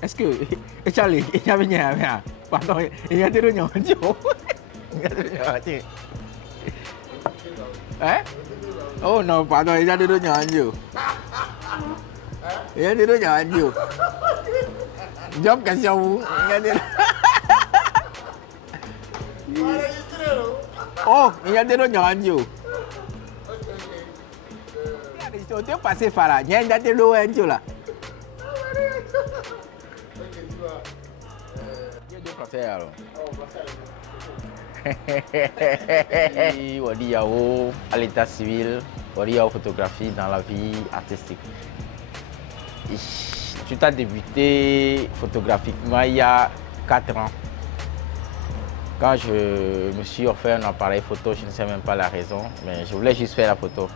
Est-ce que Charlie, il y a bien, pardon, il y a des réunions. Hein? Oh non, pardon, il y a des réunions. Il y a des réunions. Job question vous. Il y a des. Oh, il y a des réunions. On est passé par là. Il y a des réunions là. Wadi Yao à l'état civil, Wadi Yao photographie dans la vie artistique. Tout a débuté photographiquement il y a 4 ans. Quand je me suis offert un appareil photo, je ne sais même pas la raison, mais je voulais juste faire la photo.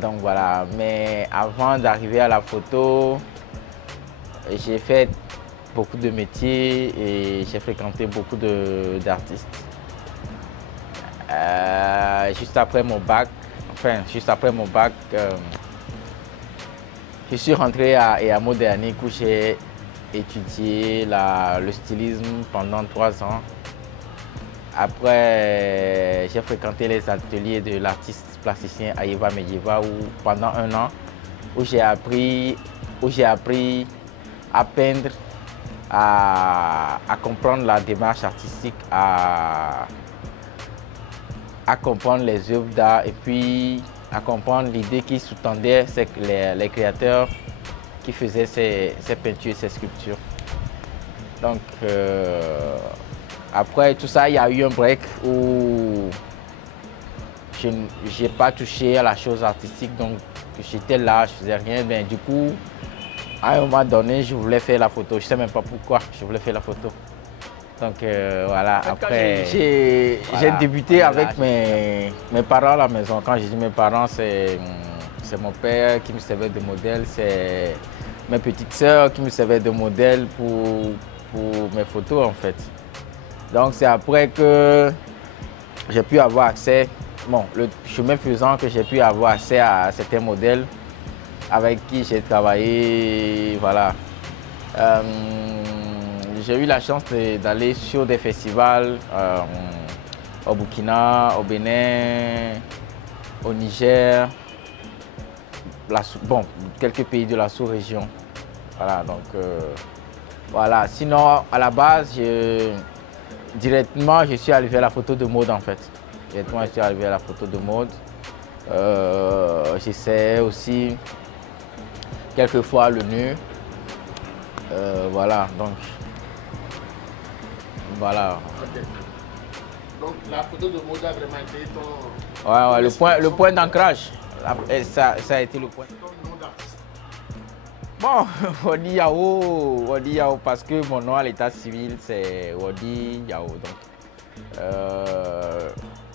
Donc voilà, mais avant d'arriver à la photo, j'ai fait beaucoup de métiers et j'ai fréquenté beaucoup d'artistes. Juste après mon bac, je suis rentré à Modernic où j'ai étudié le stylisme pendant 3 ans. Après, j'ai fréquenté les ateliers de l'artiste plasticien Ayeva Medjeva pendant 1 an, où j'ai appris à peindre, à comprendre la démarche artistique, à comprendre les œuvres d'art et puis à comprendre l'idée qui sous-tendait les créateurs qui faisaient ces peintures, ces sculptures. Donc après tout ça, il y a eu un break où je n'ai pas touché à la chose artistique, donc j'étais là, je faisais rien, mais du coup, à un moment donné, je voulais faire la photo. Je ne sais même pas pourquoi je voulais faire la photo. Donc voilà, après j'ai débuté avec mes parents à la maison. Quand je dis mes parents, c'est mon père qui me servait de modèle, c'est mes petites sœurs qui me servaient de modèle pour mes photos en fait. Donc c'est après que j'ai pu avoir accès, bon, le chemin faisant que j'ai pu avoir accès à certains modèles avec qui j'ai travaillé, voilà. J'ai eu la chance d'aller sur des festivals au Burkina, au Bénin, au Niger, bon, quelques pays de la sous-région. Voilà, donc voilà. Sinon, à la base, directement, je suis arrivé à la photo de mode en fait. Directement, je suis arrivé à la photo de mode. J'essaie aussi quelquefois le nu. Voilà, donc. Voilà. Okay. Donc la photo de mode a vraiment été ton... Ouais, le point d'ancrage. Ça a été le point. Ton nom d'artiste. Bon, Wadi Yao, parce que mon nom à l'état civil c'est Wadi Yao. Donc,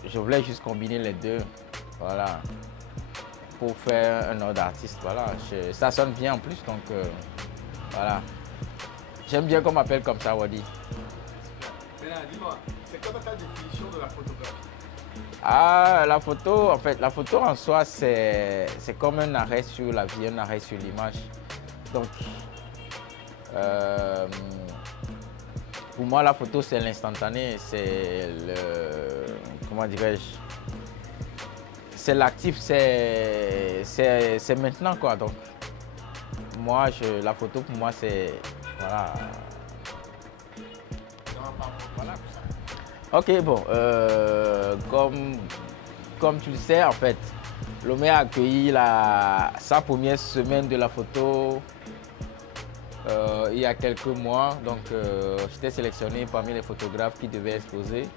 je voulais juste combiner les deux. Voilà. Pour faire un nom d'artiste. Voilà. Ça sonne bien en plus, donc voilà. J'aime bien qu'on m'appelle comme ça, Wadi. Dis-moi, c'est quoi ta définition de la photographie? Ah, la photo, en fait, la photo en soi, c'est comme un arrêt sur la vie, un arrêt sur l'image. Donc, Pour moi, la photo, c'est l'instantané, c'est le... Comment dirais-je? C'est l'actif, c'est maintenant, quoi. Donc, moi, la photo, pour moi, c'est... Voilà. Voilà. Ok, bon. Comme tu le sais, en fait, Lomé a accueilli sa première semaine de la photo il y a quelques mois. Donc, j'étais sélectionné parmi les photographes qui devaient exposer.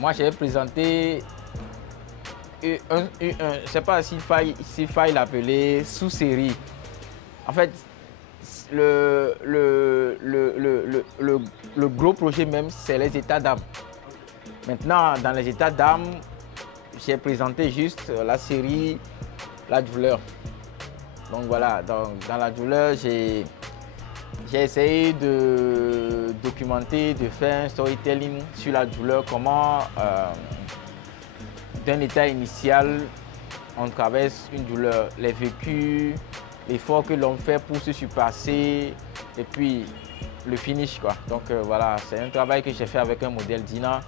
Moi, j'avais présenté je ne sais pas s'il faille l'appeler sous-série. En fait, le gros projet même, c'est les états d'âme. Maintenant, dans les états d'âme, j'ai présenté juste la série La douleur. Donc voilà, dans La douleur, j'ai essayé de documenter, de faire un storytelling sur la douleur, comment d'un état initial, on traverse une douleur, les vécus, l'effort que l'on fait pour se surpasser et puis le finish, quoi. Donc voilà, c'est un travail que j'ai fait avec un modèle Dina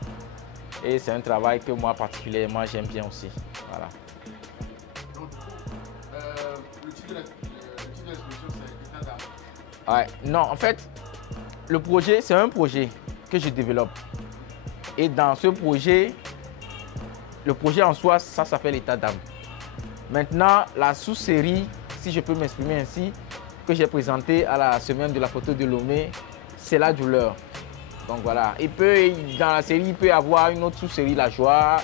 et c'est un travail que moi particulièrement j'aime bien aussi. Voilà. Donc du coup, le titre de l'exposition, c'est état d'âme. Ouais, non, en fait, le projet, c'est un projet que je développe. Et dans ce projet, le projet en soi, ça s'appelle état d'âme. Maintenant, la sous-série, si je peux m'exprimer ainsi, que j'ai présenté à la semaine de la photo de Lomé, c'est la douleur. Donc voilà, dans la série, il peut y avoir une autre sous-série, la joie,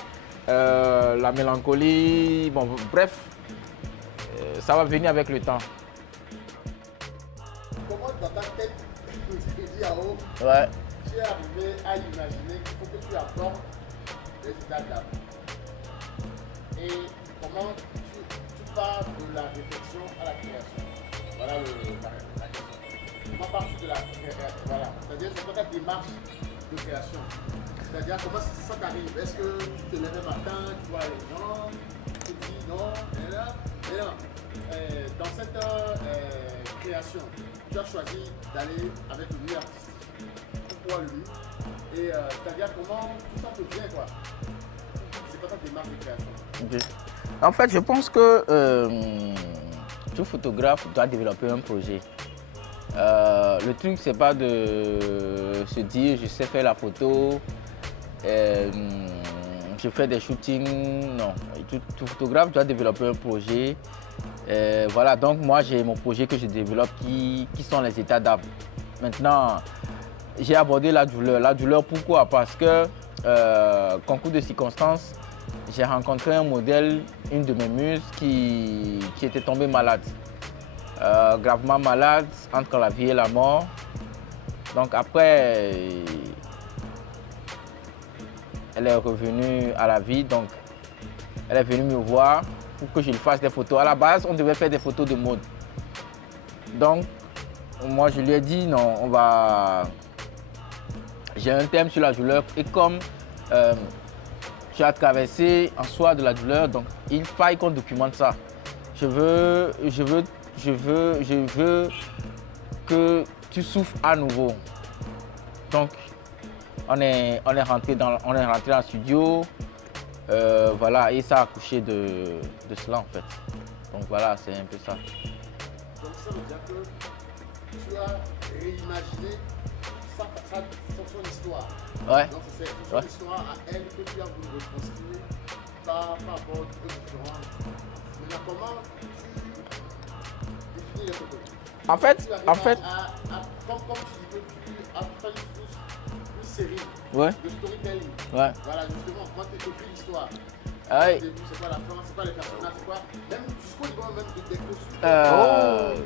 la mélancolie, bon, bref, ça va venir avec le temps. Comment dans ta tête, Yao, Ouais. tu es arrivé à imaginer qu'il faut que tu abordes les états d'âme? Et comment tu pars de la réflexion à la création? Voilà la question. Comment pars-tu de la création? Voilà. C'est-à-dire, c'est quoi ta démarche de création? C'est-à-dire, comment ça t'arrive? Est-ce que tu te lèves un matin, tu vois les gens, tu te dis non, et là, dans cette création, tu as choisi d'aller avec le milieu artistique. Pourquoi lui? Et c'est-à-dire, comment tout ça te vient, quoi? C'est quoi ta démarche de création? Okay. En fait, je pense que tout photographe doit développer un projet. Le truc, c'est pas de se dire je sais faire la photo, je fais des shootings. Non, tout photographe doit développer un projet. Voilà, donc moi j'ai mon projet que je développe qui sont les états d'âme. Maintenant, j'ai abordé la douleur. La douleur, pourquoi? Parce que, concours de circonstances, j'ai rencontré un modèle, une de mes muses, qui était tombée malade. Gravement malade, entre la vie et la mort. Donc après, elle est revenue à la vie. Donc elle est venue me voir pour que je lui fasse des photos. À la base, on devait faire des photos de mode. Donc, moi je lui ai dit non, on va... J'ai un thème sur la douleur et comme tu as traversé en soi de la douleur, donc il faille qu'on documente ça. Je veux que tu souffres à nouveau. Donc, on est rentré dans le studio, voilà, et ça a accouché de cela en fait. Donc voilà, c'est un peu ça. Donc ça veut dire que tu as réimaginé son histoire. Ouais. Donc c'est son histoire à elle que tu as voulu reconstruire par rapport aux différents. Maintenant, comment tu définis les photos? En fait, comme tu dis que tu as fait une série de storytelling. Ouais. Voilà, justement, comment tu écris l'histoire? Ouais. C'est quoi la fin, c'est quoi les personnages, c'est quoi? Même jusqu'au niveau même des costumes.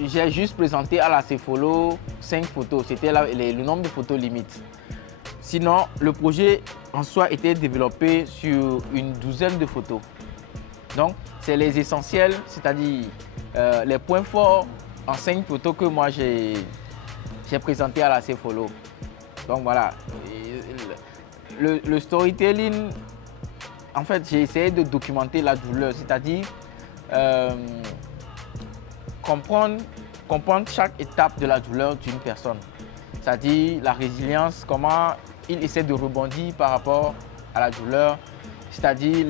J'ai juste présenté à la Cefolo 5 photos. C'était le nombre de photos limite. Sinon, le projet en soi était développé sur une douzaine de photos. Donc, c'est les essentiels, c'est-à-dire les points forts en 5 photos que moi j'ai présenté à la Cefolo. Donc voilà, le storytelling, en fait, j'ai essayé de documenter la douleur, c'est-à-dire comprendre comprendre chaque étape de la douleur d'une personne. C'est-à-dire la résilience, comment il essaie de rebondir par rapport à la douleur. C'est-à-dire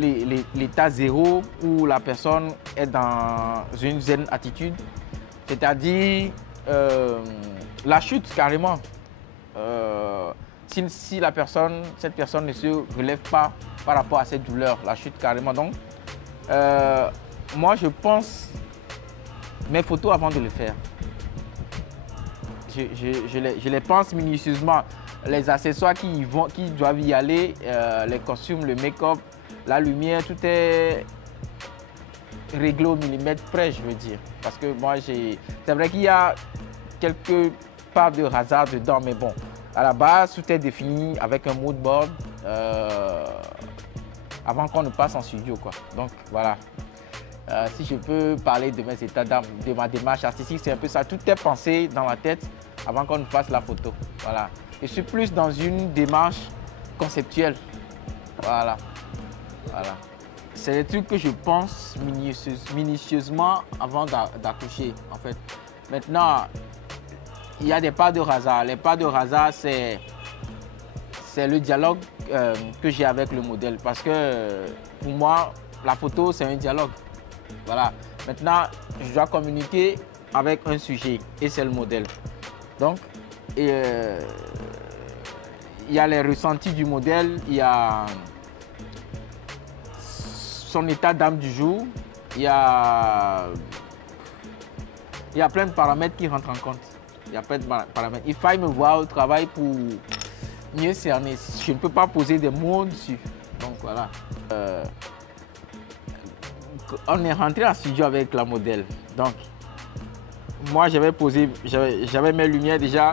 l'état zéro où la personne est dans une zen attitude. C'est-à-dire la chute carrément. Si cette personne ne se relève pas par rapport à cette douleur, la chute carrément. Donc, moi je pense mes photos avant de le faire. Je les pense minutieusement. Les accessoires qui doivent y aller, les costumes, le make-up, la lumière, tout est réglé au millimètre près, je veux dire. Parce que moi, c'est vrai qu'il y a quelques parts de hasard dedans, mais bon, à la base, tout est défini avec un mood board avant qu'on ne passe en studio, quoi. Donc, voilà. Si je peux parler de mes états d'âme, de ma démarche artistique, c'est un peu ça. Tout est pensé dans la tête avant qu'on ne fasse la photo. Voilà. Je suis plus dans une démarche conceptuelle. Voilà. Voilà. C'est des trucs que je pense minutieusement avant d'accoucher, en fait. Maintenant, il y a des pas de hasard. Les pas de hasard, c'est le dialogue que j'ai avec le modèle. Parce que pour moi, la photo, c'est un dialogue. Voilà. Maintenant, je dois communiquer avec un sujet et c'est le modèle. Donc, il y a les ressentis du modèle, il y a son état d'âme du jour, il y a plein de paramètres qui rentrent en compte. Il y a plein de paramètres. Il faut me voir au travail pour mieux cerner. Je ne peux pas poser des mots dessus. Donc voilà. On est rentré en studio avec la modèle. Donc, moi j'avais mes lumières déjà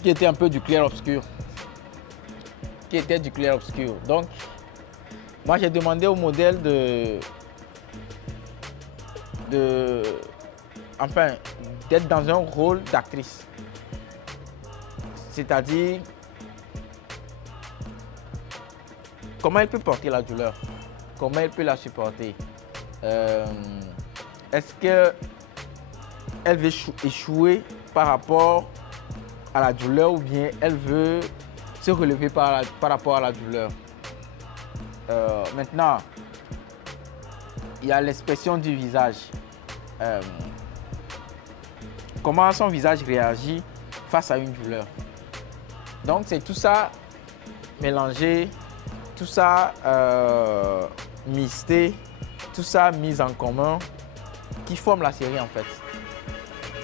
qui étaient un peu du clair-obscur. Donc, moi j'ai demandé au modèle d'être dans un rôle d'actrice. C'est-à-dire, comment elle peut porter la douleur? Comment elle peut la supporter? Est-ce qu'elle veut échouer par rapport à la douleur ou bien elle veut se relever par rapport à la douleur? Maintenant, il y a l'expression du visage. Comment son visage réagit face à une douleur. Donc c'est tout ça mélangé, tout ça misté, tout ça mis en commun qui forme la série en fait.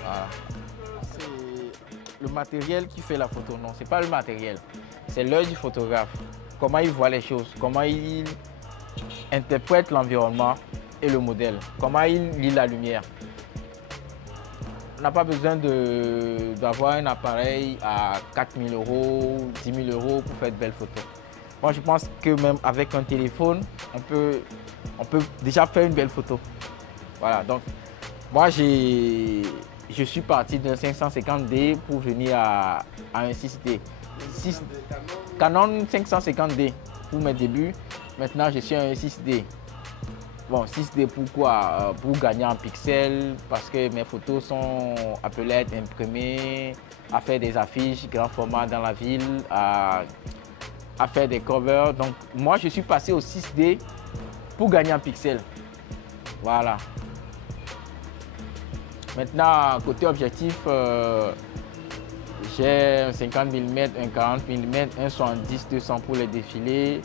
Voilà. C'est le matériel qui fait la photo. Non, c'est pas le matériel, c'est l'œil du photographe. Comment il voit les choses, comment il interprète l'environnement et le modèle, comment il lit la lumière. On n'a pas besoin d'avoir un appareil à 4 000 €, 10 000 € pour faire de belles photos. Moi, je pense que même avec un téléphone, on peut déjà faire une belle photo. Voilà, donc moi, je suis parti d'un 550D pour venir à un 6D. Canon 550D pour mes débuts. Maintenant, je suis à un 6D. Bon, 6D pourquoi? Pour gagner en pixels, parce que mes photos sont appelées à être imprimées, à faire des affiches grand format dans la ville, à faire des covers. Donc moi, je suis passé au 6D pour gagner en pixels. Voilà. Maintenant, côté objectif, j'ai un 50 mm, un 40 mm, un 70-200 pour les défilés.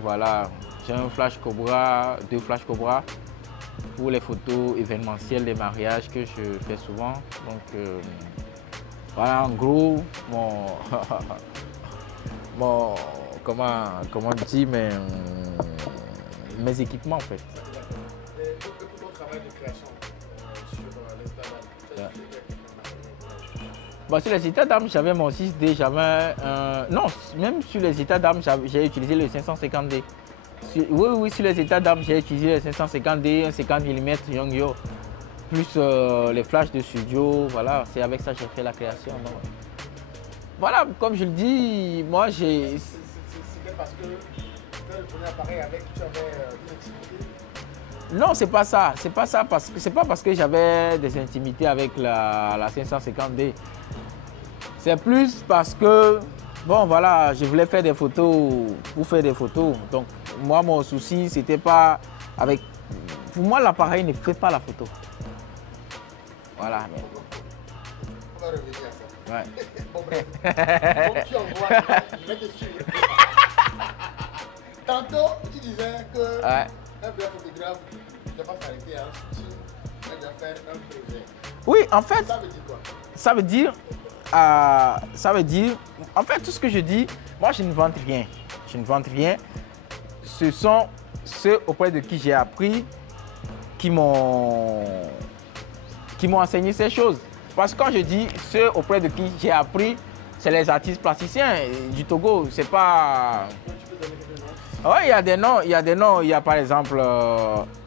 Voilà, j'ai un flash Cobra, 2 flash Cobra pour les photos événementielles des mariages que je fais souvent. Donc voilà, en gros, comment dire, mes équipements en fait. Tout ton travail de création sur les états d'âme. Bon, sur les états d'âme, j'avais mon 6D, j'avais non, même sur les états d'âme, j'ai utilisé le 550D. Oui, sur les états d'âme, j'ai utilisé le 550D, un 50 mm Yongyo, plus les flashs de studio, voilà, c'est avec ça que j'ai fait la création. Donc, voilà, comme je le dis, moi j'ai... C'était parce que c'était le premier appareil avec qui tu avais une activité. Non, c'est pas ça. C'est pas ça parce que c'est pas parce que j'avais des intimités avec la 550D. C'est plus parce que bon voilà, je voulais faire des photos pour faire des photos. Donc moi mon souci c'était pas avec. Pour moi l'appareil ne fait pas la photo. Voilà. On va revenir à ça. Ouais. Bon, bref. Donc, tu envoies, je vais te suivre. Tantôt, tu disais que Ouais. un vrai photographe ne doit pas s'arrêter à un shooting, mais doit faire un projet. Oui, en fait, Ça veut dire quoi? ça veut dire, en fait, tout ce que je dis, moi, je ne vante rien. Je ne vante rien. Ce sont ceux auprès de qui j'ai appris qui m'ont enseigné ces choses. Parce que quand je dis ceux auprès de qui j'ai appris, c'est les artistes plasticiens du Togo. C'est pas... Tu peux donner quelques noms? Oui, il y a des noms. Il y a des noms. Il y a par exemple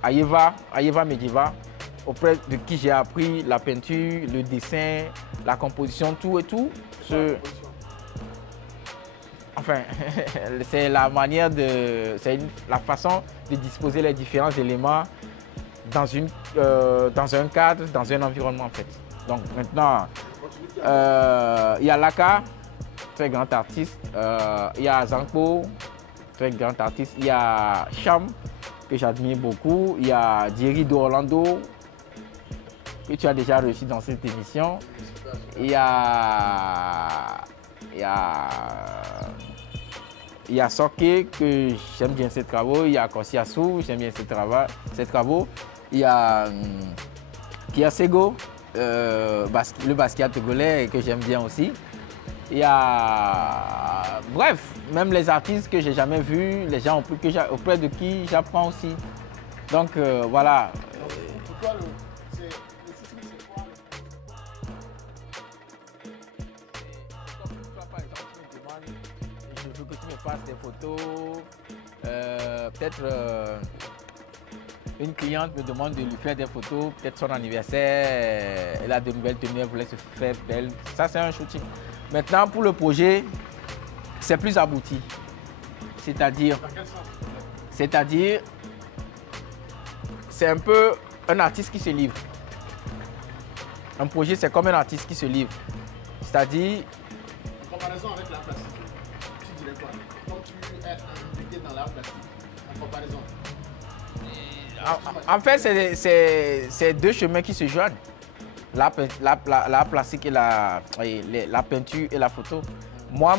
Ayeva Mediva, auprès de qui j'ai appris la peinture, le dessin, la composition, tout et tout. Enfin, c'est la manière de, la façon de disposer les différents éléments dans un cadre, dans un environnement en fait. Donc maintenant, il y a Laka, très grand artiste. Il y a Zanko, très grand artiste. Il y a Cham, que j'admire beaucoup. Il y a Thierry de Orlando, que tu as déjà reçu dans cette émission. Il y a Soké, que j'aime bien ses travaux. Il y a Kosiasu, j'aime bien ses travaux. Il y a Sego, le Basquiat togolais, que j'aime bien aussi. Il y a... Bref, même les artistes que j'ai jamais vus, les gens auprès de qui j'apprends aussi. Donc voilà. Pour toi, le souci, c'est quoi? Par exemple, tu me demandes, je veux que tu me fasses des photos. Peut-être une cliente me demande de lui faire des photos, peut-être son anniversaire, elle a de nouvelles tenues, elle voulait se faire belle. Ça, c'est un shooting. Maintenant, pour le projet, c'est plus abouti. C'est-à-dire, c'est un peu un artiste qui se livre. Un projet, c'est comme un artiste qui se livre. C'est-à-dire... En comparaison avec l'art plastique, tu dirais quoi? Quand tu es impliqué dans l'art plastique, en comparaison? En fait, c'est deux chemins qui se joignent. L'art plastique et la peinture et la photo. Moi,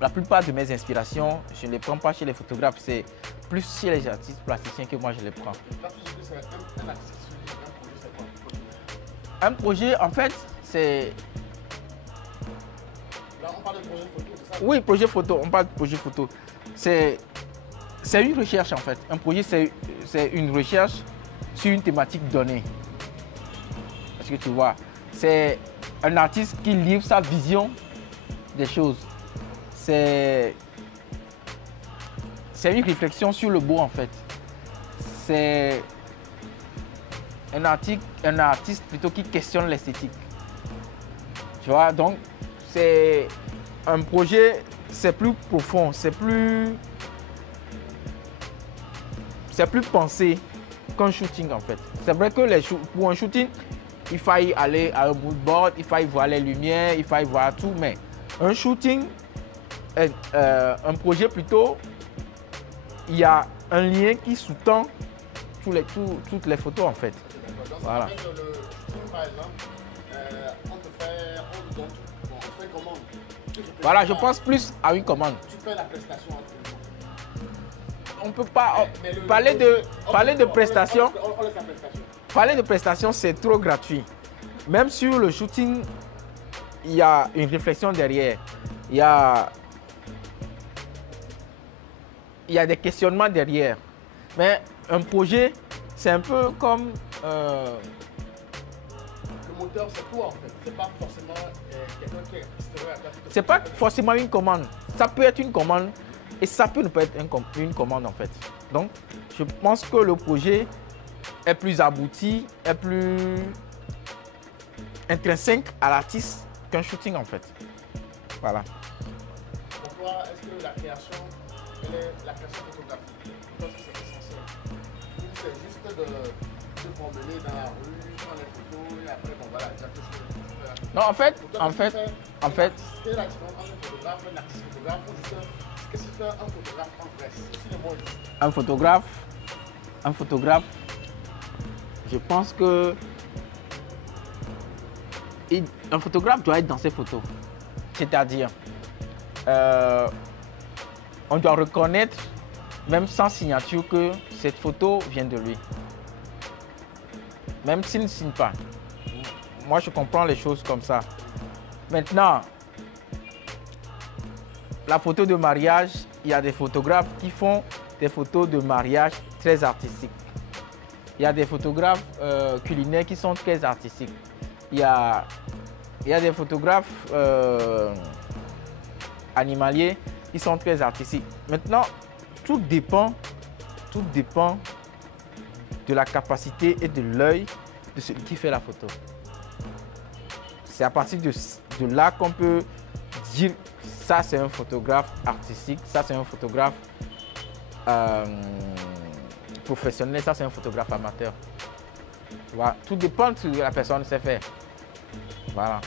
la plupart de mes inspirations, je ne les prends pas chez les photographes. C'est plus chez les artistes plasticiens que moi je les prends. Un projet, en fait, c'est... Là, on parle de projet photo, c'est ça? Oui, projet photo, on parle de projet photo. C'est une recherche, en fait. Un projet, c'est une recherche sur une thématique donnée. Est-ce que tu vois? C'est un artiste qui livre sa vision des choses. C'est une réflexion sur le beau, en fait. C'est un artiste plutôt qui questionne l'esthétique. Tu vois, donc c'est un projet, c'est plus profond, c'est plus pensé qu'un shooting en fait. C'est vrai que pour un shooting, il faille aller à un mood board, il faille voir les lumières, il faille voir tout, mais un shooting, un projet plutôt, il y a un lien qui sous-tend toutes les photos en fait. Voilà. Avec le shooting, par exemple, on te donne tout. Bon, on te fait une commande. Voilà, je pense plus à une commande. Tu fais la prestation entre nous. On peut pas parler de prestations. On laisse la prestation. Parler de prestations, c'est trop gratuit. Même sur le shooting, il y a une réflexion derrière. Il y a des questionnements derrière. Mais un projet, c'est un peu comme... Le moteur, c'est toi en fait. C'est pas forcément quelqu'un qui est extérieur à toi. C'est pas forcément une commande. Ça peut être une commande et ça peut ne pas être une commande en fait. Donc, je pense que le projet est plus abouti, est plus intrinsèque à l'artiste qu'un shooting en fait. Voilà. Pour toi, est-ce que la création, la création photographique, tu penses que c'est essentiel? Ou c'est juste de se promener dans la rue, prendre les photos et après, bon voilà, tu as tout fait. Non, en fait, Quelle est la différence entre un photographe, un artiste photographe ou juste qu'est-ce qui fait un photographe en vrai? Si le mot est un photographe, je pense que un photographe doit être dans ses photos. C'est-à-dire, on doit reconnaître, même sans signature, que cette photo vient de lui. Même s'il ne signe pas. Moi, je comprends les choses comme ça. Maintenant, la photo de mariage, il y a des photographes qui font des photos de mariage très artistiques. Il y a des photographes culinaires qui sont très artistiques. Il y a des photographes animaliers qui sont très artistiques. Maintenant, tout dépend de la capacité et de l'œil de celui qui fait la photo. C'est à partir de là qu'on peut dire ça c'est un photographe artistique, ça c'est un photographe professionnel, ça c'est un photographe amateur. Voilà. Tout dépend de ce que la personne sait faire. Voilà.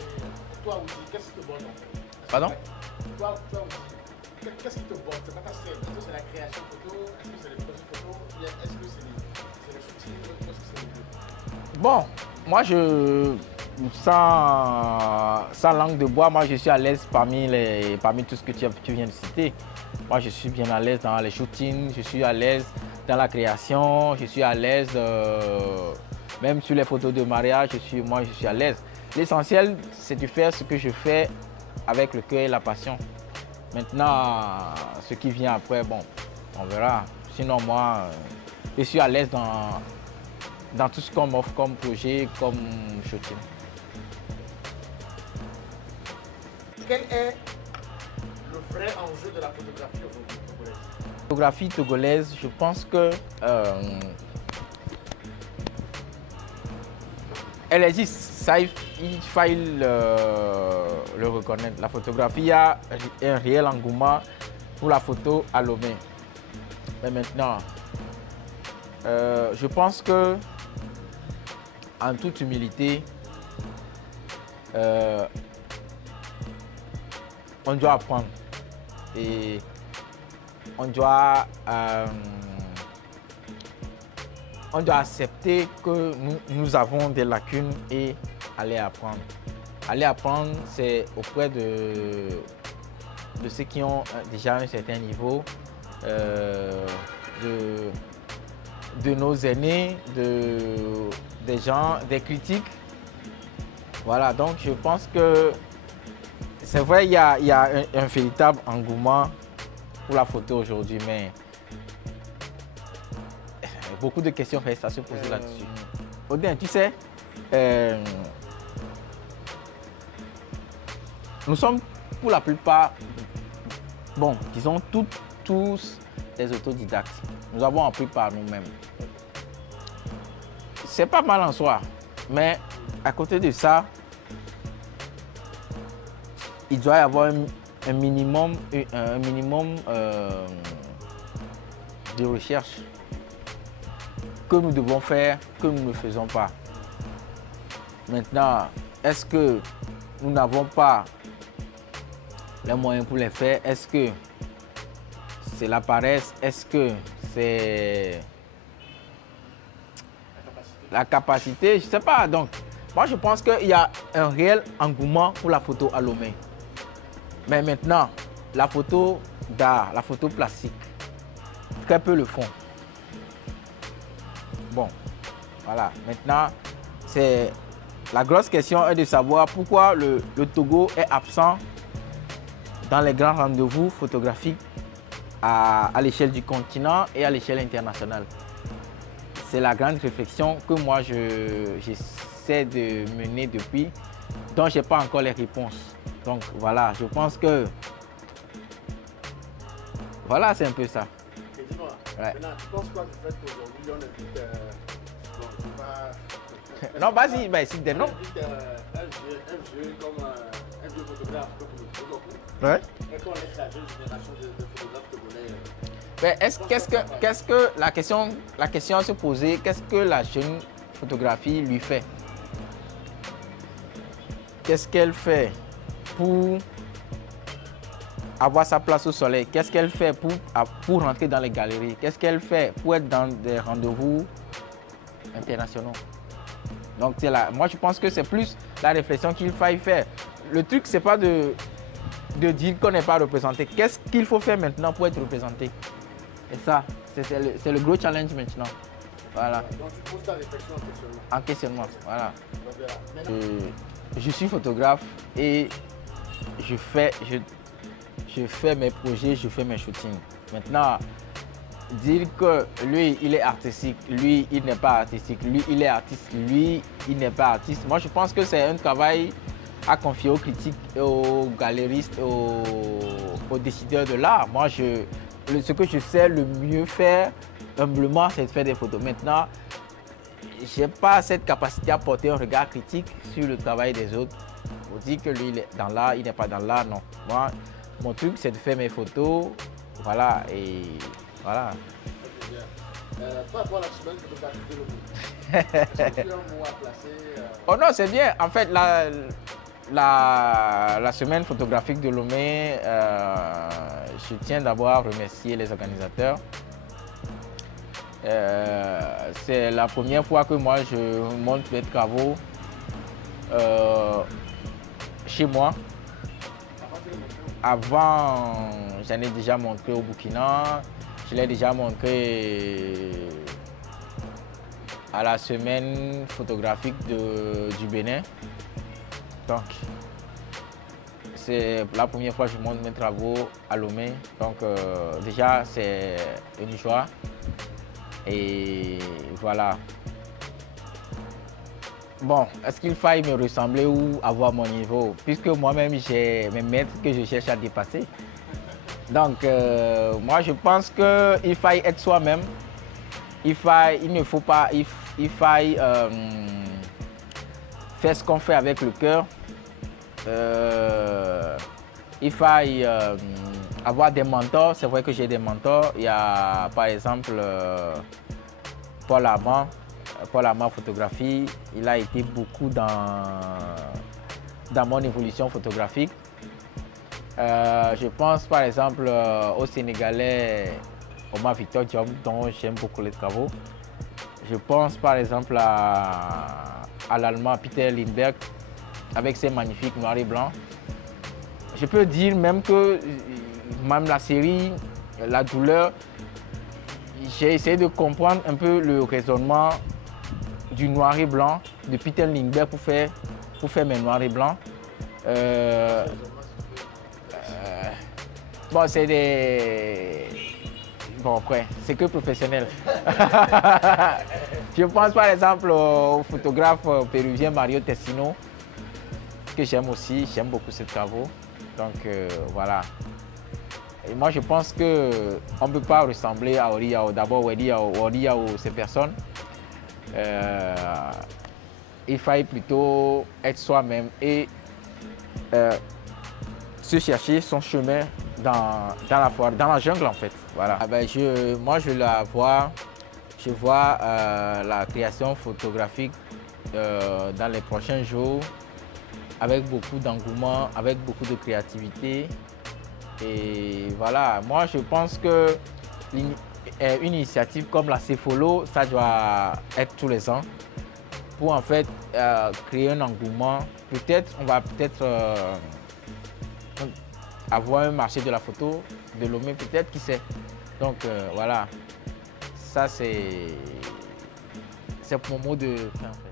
Et toi, Woody, qu'est-ce qui te botte en fait? Pardon? Toi, Woody, qu'est-ce qui te botte? C'est pas ta scène. Est-ce que c'est la création photo? Est-ce que c'est les projets photo? Est-ce que c'est le shooting? Est-ce que c'est les deux? Bon, moi sans langue de bois, moi je suis à l'aise parmi tout ce que tu viens de citer. Moi je suis bien à l'aise dans les shootings, je suis à l'aise dans la création, je suis à l'aise même sur les photos de mariage, je suis à l'aise. L'essentiel c'est de faire ce que je fais avec le cœur et la passion. Maintenant, ce qui vient après, bon, on verra. Sinon moi, je suis à l'aise dans tout ce qu'on m'offre comme projet, comme shooting. Quel est le vrai enjeu de la photographie aujourd'hui togolaise? La photographie togolaise, je pense que elle existe, ça il faut le reconnaître. La photographie, il y a un réel engouement pour la photo à Lomé. Mais maintenant, je pense que en toute humilité, on doit apprendre et on doit accepter que nous avons des lacunes et aller apprendre. Aller apprendre, c'est auprès de ceux qui ont déjà un certain niveau, de nos aînés, des gens, des critiques. Voilà, donc je pense que c'est vrai, il y a un véritable engouement pour la photo aujourd'hui, mais beaucoup de questions restent à se poser là-dessus. Odin, tu sais, nous sommes pour la plupart, bon, disons tous des autodidactes. Nous avons appris par nous-mêmes. C'est pas mal en soi, mais à côté de ça, il doit y avoir un minimum de recherche que nous devons faire, que nous ne faisons pas. Maintenant, est-ce que nous n'avons pas les moyens pour les faire? Est-ce que c'est la paresse? Est-ce que c'est la capacité? Je ne sais pas. Donc, moi, je pense qu'il y a un réel engouement pour la photo à Lomé. Mais maintenant, la photo d'art, la photo plastique, très peu le font. Bon, voilà. Maintenant, la grosse question est de savoir pourquoi le Togo est absent dans les grands rendez-vous photographiques à l'échelle du continent et à l'échelle internationale. C'est la grande réflexion que moi j'essaie de mener depuis, dont je n'ai pas encore les réponses. Donc voilà, je pense que voilà, c'est un peu ça. Okay, dis-moi, maintenant, tu penses quoi du fait qu'aujourd'hui on invite non, vas-y, bah, cite des noms. Un vieux comme un vieux photographe comme le Togo. Ouais. Et qu'on laisse la jeune génération de photographes togolais Qu'est-ce que la question à se poser, qu'est-ce que la jeune photographie lui fait? Qu'est-ce qu'elle fait pour avoir sa place au soleil? Qu'est-ce qu'elle fait pour rentrer dans les galeries? Qu'est-ce qu'elle fait pour être dans des rendez-vous internationaux? Donc moi je pense que c'est plus la réflexion qu'il faille faire. Le truc c'est pas de dire qu'on n'est pas représenté. Qu'est-ce qu'il faut faire maintenant pour être représenté? Et ça, c'est le gros challenge maintenant. Voilà. Donc tu poses ta réflexion en questionnement. En questionnement, voilà. Donc, voilà. Je suis photographe et je fais mes projets, je fais mes shootings. Maintenant, dire que lui, il est artistique, lui, il n'est pas artistique, lui, il est artiste, lui, il n'est pas artiste. Moi, je pense que c'est un travail à confier aux critiques, aux galéristes, aux décideurs de l'art. Moi, ce que je sais le mieux faire, humblement, c'est de faire des photos. Maintenant, je n'ai pas cette capacité à porter un regard critique sur le travail des autres. Pour dire que lui, il est dans l'art, il n'est pas dans l'art, non. Moi, mon truc, c'est de faire mes photos, voilà, et voilà. Par rapport à la semaine photographique de Lomé, est-ce que tu as un mot à placer Oh non, c'est bien. En fait, la semaine photographique de Lomé, je tiens d'abord à remercier les organisateurs. C'est la première fois que moi je monte mes travaux chez moi. Avant, j'en ai déjà montré au Burkina, je l'ai déjà montré à la semaine photographique du Bénin. Donc, c'est la première fois que je monte mes travaux à Lomé. Donc, déjà, c'est une joie. Et voilà. Bon, est-ce qu'il faille me ressembler ou avoir mon niveau? Puisque moi-même, j'ai mes maîtres que je cherche à dépasser. Donc, moi, je pense qu'il faille être soi-même. Il ne faut pas, il faille faire ce qu'on fait avec le cœur. Il faille avoir des mentors. C'est vrai que j'ai des mentors. Il y a par exemple Paul Amand Photographie. Il a été beaucoup dans mon évolution photographique. Je pense par exemple au Sénégalais Omar Victor Diop, dont j'aime beaucoup les travaux. Je pense par exemple à l'Allemand Peter Lindbergh avec ses magnifiques noirs et blancs. Je peux dire même que même la série La Douleur, j'ai essayé de comprendre un peu le raisonnement du noir et blanc de Peter Lindbergh pour faire mes noirs et blancs. Bon, c'est des... Bon, après, c'est que professionnel. Je pense par exemple au photographe péruvien Mario Tessino, que j'aime aussi, j'aime beaucoup ses travaux. Donc voilà. Et moi je pense qu'on ne peut pas ressembler à Oriao. D'abord Oriao, ces personnes. Il faille plutôt être soi-même et se chercher son chemin dans la forêt, dans la jungle en fait. Voilà. Ah ben moi je vois la création photographique dans les prochains jours avec beaucoup d'engouement, avec beaucoup de créativité. Et voilà, moi je pense que une initiative comme la Cefolo, ça doit être tous les ans pour en fait créer un engouement. Peut-être, on va peut-être avoir un marché de la photo de Lomé, peut-être, qui sait. Donc voilà, ça c'est mon mot de fin en fait.